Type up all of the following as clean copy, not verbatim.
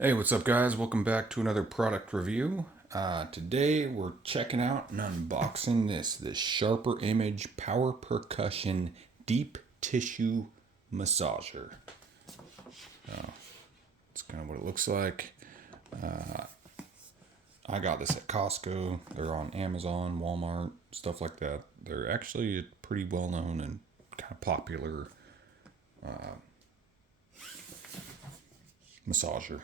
Hey, what's up, guys? Welcome back to another product review. Today we're checking out and unboxing this Sharper Image Power Percussion Deep Tissue Massager. It's kind of what it looks like. I got this at Costco. They're on Amazon, Walmart, stuff like that. They're actually a pretty well known and kind of popular massager.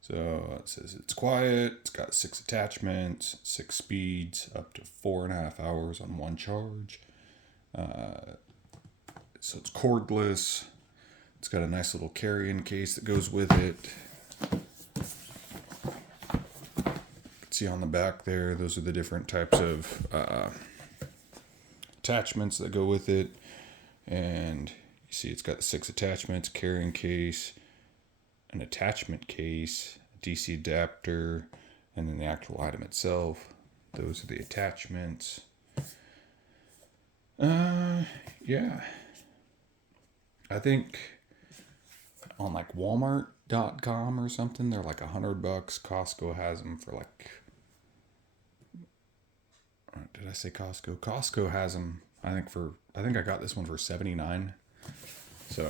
So it says it's quiet, it's got 6 attachments, 6 speeds, up to 4.5 hours on one charge. So it's cordless. It's got a nice little carry-in case that goes with it. You can see on the back there, those are the different types of attachments that go with it. And you see it's got 6 attachments, carrying case, an attachment case, a DC adapter, and then the actual item itself. Those are the attachments. Yeah. I think on like Walmart.com or something, they're like $100. Costco has them for like, did I say Costco? Costco has them, I think I got this one for $79. So,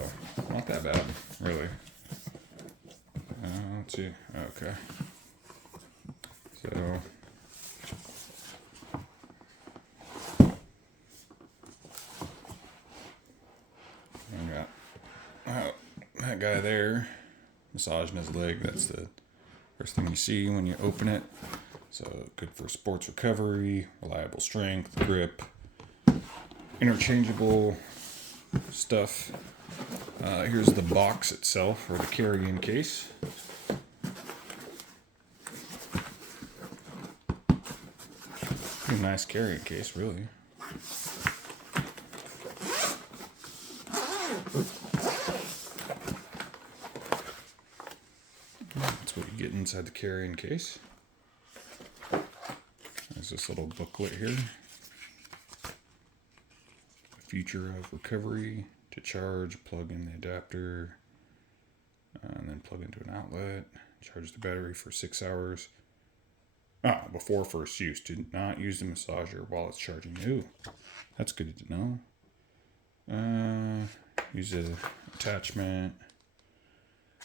not that bad, really. Let's see. Okay. So, I got that guy there massaging his leg. That's the first thing you see when you open it. So, good for sports recovery, reliable strength, grip, interchangeable stuff. Here's the box itself, or the carry-in case. Pretty nice carry-in case, really. That's what you get inside the carry-in case. There's this little booklet here. The future of recovery. To charge, plug in the adapter, and then plug into an outlet. Charge the battery for 6 hours. Before first use. Do not use the massager while it's charging. Ooh, that's good to know. Use the attachment.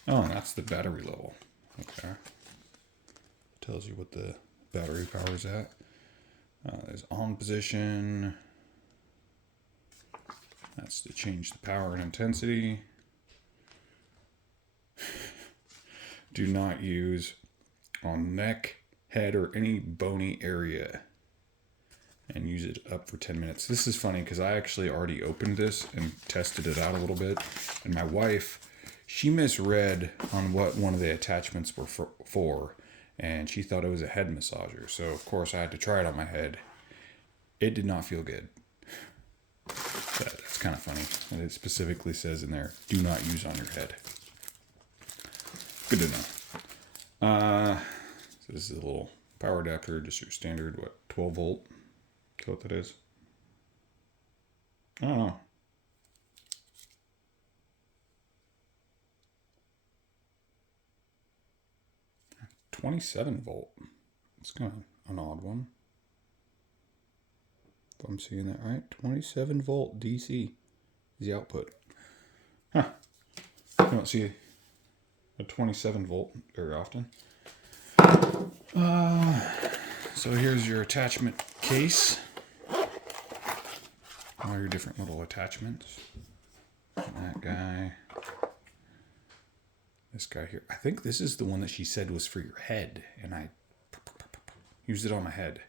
Oh, and that's the battery level. Okay. Tells you what the battery power is at. There's on position. That's to change the power and intensity. Do not use on neck, head, or any bony area. And use it up for 10 minutes. This is funny because I actually already opened this and tested it out a little bit. And my wife, she misread on what one of the attachments were for. And she thought it was a head massager. So, of course, I had to try it on my head. It did not feel good. That's kind of funny. And it specifically says in there, do not use on your head. Good to know. So this is a little power adapter, just your standard, 12 volt? Is that what that is? I don't know. $27 volt. It's kind of an odd one. If I'm seeing that right, 27 volt DC is the output. Huh. You don't see a 27 volt very often. So here's your attachment case. All your different little attachments. That guy. This guy here. I think this is the one that she said was for your head, and I used it on my head.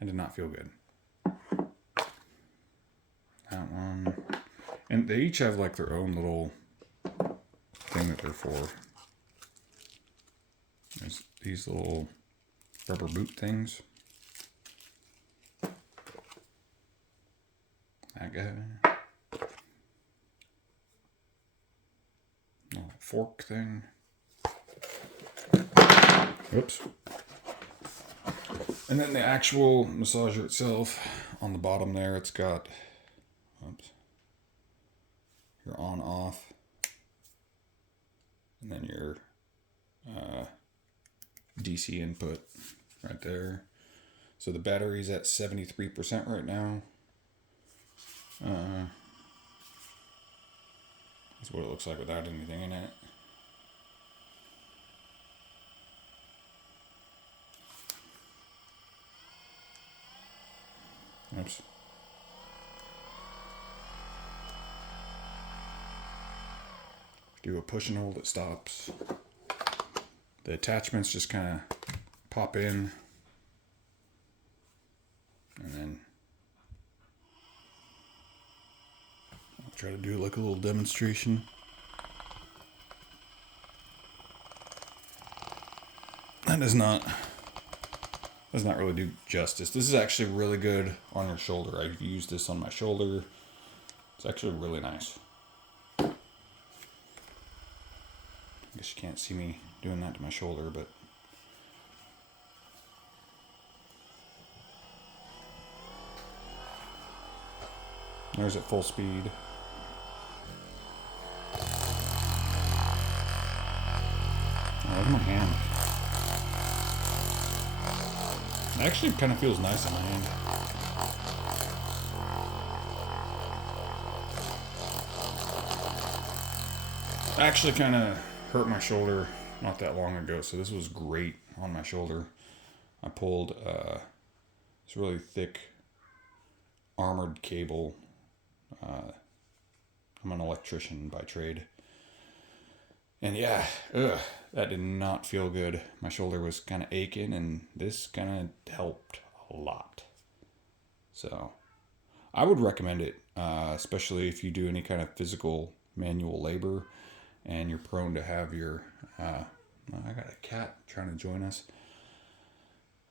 I did not feel good. That one. And they each have like their own little thing that they're for. There's these little rubber boot things. That guy. Little fork thing. Oops. And then the actual massager itself, on the bottom there, it's got your on off And then your DC input right there. So the battery's at 73% right now. That's what it looks like without anything in it. Oops. Do a push and hold, it stops. The attachments just kind of pop in. And then I'll try to do like a little demonstration. That does not really do justice. This is actually really good on your shoulder. I've used this on my shoulder. It's actually really nice. I guess you can't see me doing that to my shoulder, but there's at full speed. Oh, look at my hand. It actually kind of feels nice in my hand. I actually kind of hurt my shoulder not that long ago, so this was great on my shoulder. I pulled this really thick armored cable. I'm an electrician by trade. And yeah, that did not feel good. My shoulder was kind of aching, and this kind of helped a lot. So I would recommend it, especially if you do any kind of physical manual labor and you're prone to have your... I got a cat trying to join us.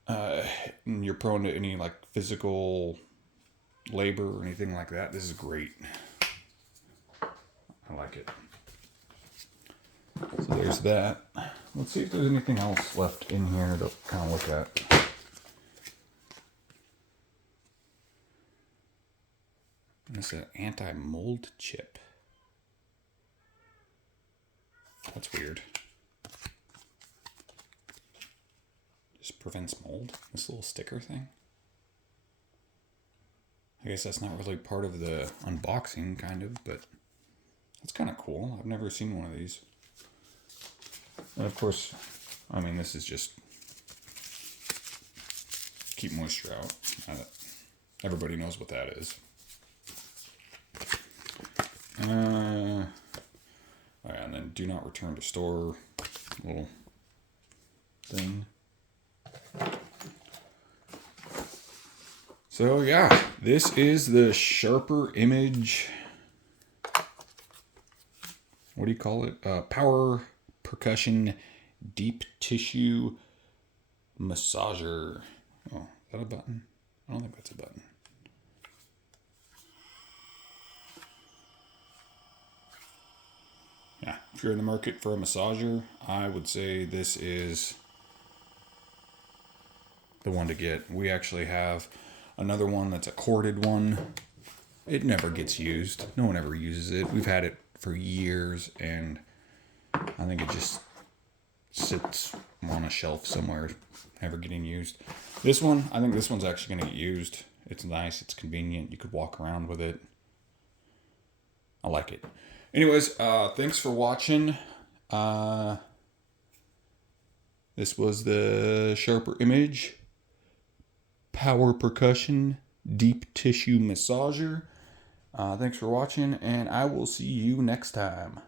And you're prone to any like physical labor or anything like that. This is great. I like it. So there's that. Let's see if there's anything else left in here to kind of look at. It's an anti-mold chip. That's weird. Just prevents mold. This little sticker thing. I guess that's not really part of the unboxing, kind of, but that's kind of cool. I've never seen one of these. And of course, I mean, this is just keep moisture out. Everybody knows what that is. Oh yeah, and then do not return to store little thing. So yeah, this is the Sharper Image. What do you call it? Power Percussion Deep Tissue Massager. Oh, is that a button? I don't think that's a button. Yeah, if you're in the market for a massager, I would say this is the one to get. We actually have another one that's a corded one. It never gets used. No one ever uses it. We've had it for years, and I think it just sits on a shelf somewhere, never getting used. This one, I think this one's actually going to get used. It's nice. It's convenient. You could walk around with it. I like it. Anyways, thanks for watching. This was the Sharper Image Power Percussion Deep Tissue Massager. Thanks for watching, and I will see you next time.